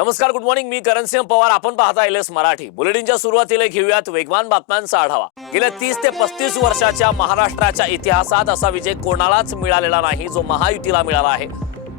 नमस्कार, good morning. मी करणसिंह पवार. आपण पाहता एलएस मराठी. बुलेटिनच्या सुरुवातीला घेऊयात वेगवान बातम्यांचा आढावा. गेल्या 30 ते 35 वर्षाच्या महाराष्ट्राच्या इतिहासात असा विजय कोणालाच मिळालेला नाही जो महायुतीला मिळाला आहे.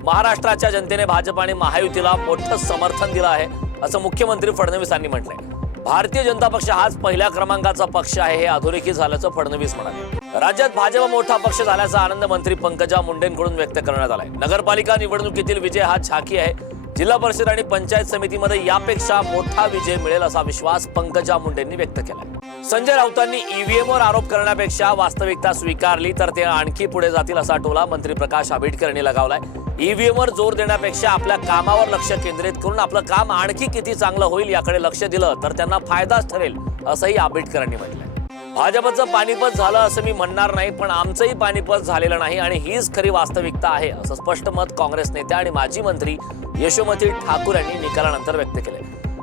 महाराष्ट्राच्या जनतेने भाजप आणि महायुतीला मोठं समर्थन दिलं आहे असं मुख्यमंत्री फडणवीस यांनी म्हटलंय. भारतीय जनता पक्ष हाच पहिल्या क्रमांकाचा पक्ष आहे हे अधोरेखित झाल्याचं फडणवीस म्हणाले. राज्यात भाजप मोठा पक्ष झाल्याचा आनंद मंत्री पंकजा मुंडेंकडून व्यक्त करण्यात आलाय. नगरपालिका निवडणुकीतील विजय हा झाकी आहे. जिल्हा परिषद आणि पंचायत समितीमध्ये यापेक्षा मोठा विजय मिळेल असा विश्वास पंकजा मुंडेंनी व्यक्त केलाय. संजय राऊतांनी ईव्हीएमवर आरोप करण्यापेक्षा वास्तविकता स्वीकारली तर ते आणखी पुढे जातील असा टोला मंत्री प्रकाश आंबेडकर यांनी लगावलाय. ईव्हीएमवर जोर देण्यापेक्षा आपल्या कामावर लक्ष केंद्रित करून आपलं काम आणखी किती चांगलं होईल याकडे लक्ष दिलं तर त्यांना फायदाच ठरेल असंही आंबेडकरांनी म्हटलंय. भाजपचं पानिपत झालं असं मी म्हणणार नाही, पण आमचंही पानिपत झालेलं नाही आणि हीच खरी वास्तविकता आहे असं स्पष्ट मत काँग्रेस नेत्या आणि माजी मंत्री यशोमती ठाकूर यांनी निकालानंतर व्यक्त केले.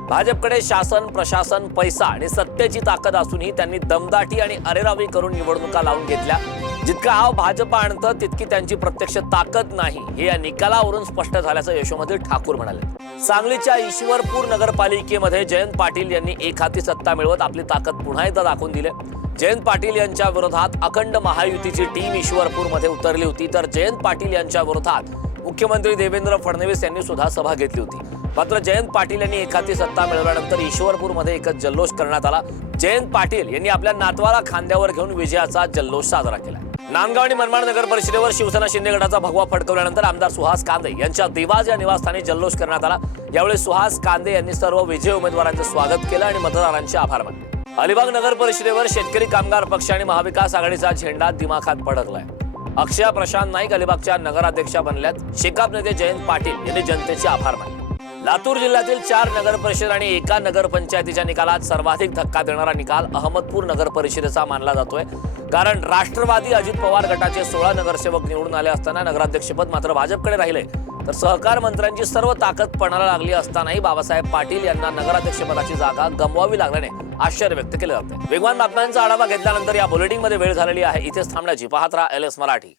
भाजपकडे शासन, प्रशासन, पैसा आणि सत्तेची ताकद असूनही त्यांनी दमदाटी आणि अरेरावी करून निवडणुका लावून घेतल्या. जितका आव भाजप आणतं तितकी त्यांची प्रत्यक्ष ताकद नाही हे या निकालावरून स्पष्ट झाल्याचं यशोमती ठाकूर म्हणाले. सांगलीच्या ईश्वरपूर नगरपालिकेमध्ये जयंत पाटील यांनी एकहाती सत्ता मिळवत आपली ताकद पुन्हा एकदा दाखवून दिली. जयंत पाटील यांच्या विरोधात अखंड महायुतीची टीम ईश्वरपूरमध्ये उतरली होती, तर जयंत पाटील यांच्या विरोधात मुख्यमंत्री देवेंद्र फडणवीस यांनी सुद्धा सभा घेतली होती. मात्र जयंत पाटील यांनी एखादी सत्ता मिळवल्यानंतर ईश्वरपूरमध्ये एकच जल्लोष करण्यात आला. जयंत पाटील यांनी आपल्या नातवाला खांद्यावर घेऊन विजयाचा जल्लोष साजरा केला. नांदगाव आणि मनमाड नगर परिषदेवर शिवसेना शिंदे गटाचा भगवा फडकवल्यानंतर आमदार सुहास कांदे यांच्या देवाज या निवासस्थानी जल्लोष करण्यात आला. यावेळी सुहास कांदे यांनी सर्व विजयी उमेदवारांचे स्वागत केलं आणि मतदारांचे आभार मानले. अलिबाग नगर परिषदेवर शेतकरी कामगार पक्ष आणि महाविकास आघाडीचा झेंडा दिमाखात फडकलाय. अक्षया प्रशांत नाईक अलिबागच्या नगराध्यक्षा बनल्यात. शेकाप नेते जयंत पाटील यांनी जनतेचे आभार मानले. लातूर जिल्ह्यातील 4 नगर परिषद आणि एका नगरपंचायतीच्या निकालात सर्वाधिक धक्का देणारा निकाल अहमदपूर नगर परिषदेचा मानला जातोय. कारण राष्ट्रवादी अजित पवार गटाचे 16 नगरसेवक निवडून आले असताना नगराध्यक्षपद मात्र भाजपकडे राहिले, तर सहकार मंत्र्यांची सर्व ताकद पणाला लागली असतानाही बाबासाहेब पाटील यांना नगराध्यक्षपदाची जागा गमवावी लागल्याने आश्चर्य व्यक्त केले जाते. वेगवान बातम्यांचा आढावा घेतल्यानंतर या बुलेटिनमध्ये वेळ झालेली आहे. इथेच थांबण्याची. पाहत राहा एलएस मराठी.